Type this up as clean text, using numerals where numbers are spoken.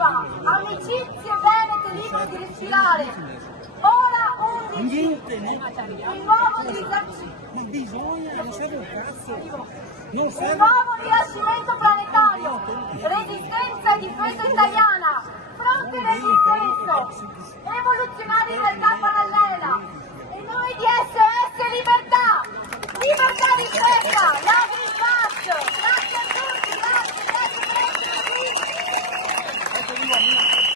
Viva! Amicizie venete libere di respirare! Ora 11! Il nuovo Ma bisogna, non serve un cazzo! Non un serve! nuovo rinascimento planetario! Resistenza e difesa italiana! Fronte resistenza! Rivoluzionari in realtà parallela! E noi di SOS Libertà!